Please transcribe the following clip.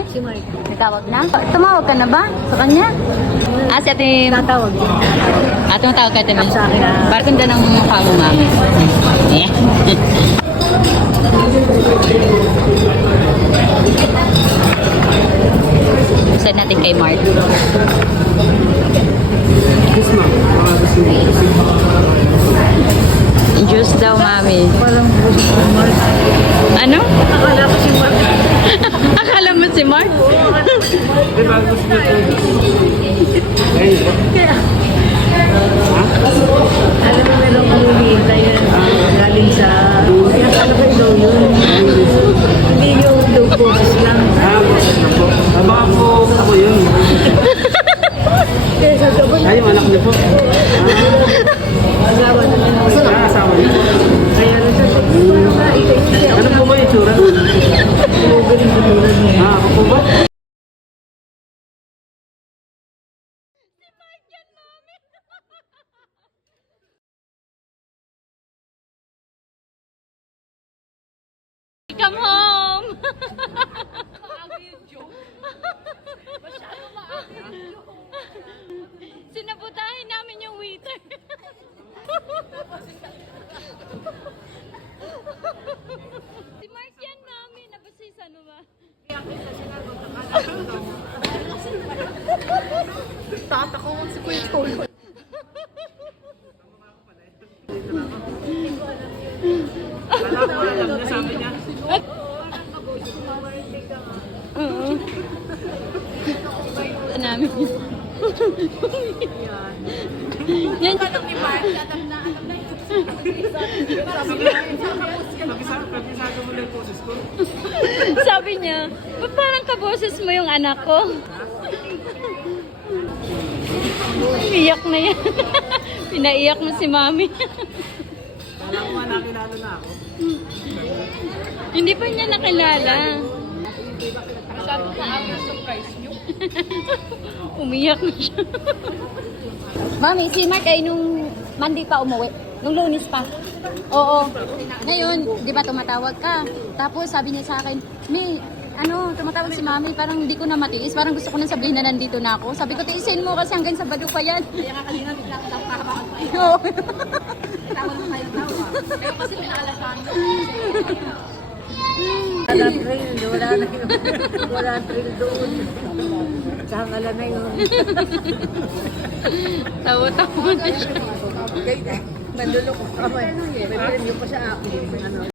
mami? Si Mark. Natawag na? Tumawag ka na ba sa kanya? Si ate... Tatawag. Tumatawag ka ate mami? Sa akin na. Parang ganda ng mukha mo, mami. Send natin kay Mark. Juice daw, mami. Parang gusto ko Mark. Ano? Akala ko si Mark. Akala mo si Mark? Kaya, alam mo meron kong hinihintay yun. Galing sa... Ano ba daw yun? Hindi yung low focus lang. Baka po ako yun. Kaya sasagot. Ay, yung anak niyo po. Agawa na lang ako. Asawa niyo po. Kaya nasasagot. Parang nakikita Ano po ba yung tsura? Magaling sa tulad niya. Ako po ba? Come home! Sinabutahin namin yung waiter. Si Mark yan, mami. Nabasisa ano ba? Tatakawag si Kuya Tolo. Alam niya, sabi niya. Oo. Namin. Yan. Kabisado mo na yung poses ko. Sabi niya, ba't parang kaboses mo yung anak ko? Iyak na yan. Pinaiyak mo si mami. Kala ko nga nakilala na ako. Hindi pa niya nakilala. Masyado pa ang surprise niyo. Umiyak na siya. Mami, si Mark ay nung Monday pa umuwi. Nung Lunes pa. Oo. Ngayon, di ba tumatawag ka? Tapos sabi niya sa akin, May, tumatawag si Mami, parang hindi ko na matiis. Parang gusto ko na sabihin na nandito na ako. Sabi ko, tiisin mo kasi hanggang Sabado pa yan. Kaya nga kanina bigla ka daw kahabakan pa yun. Oo. Tawag mo kayo daw ah. Pero kasi pinakalasan. Wala thrill, wala thrill doon. Sangala na yun. Tawa-tawa na siya. Nandulok ko kamay. May premyo pa sa akin. Ano?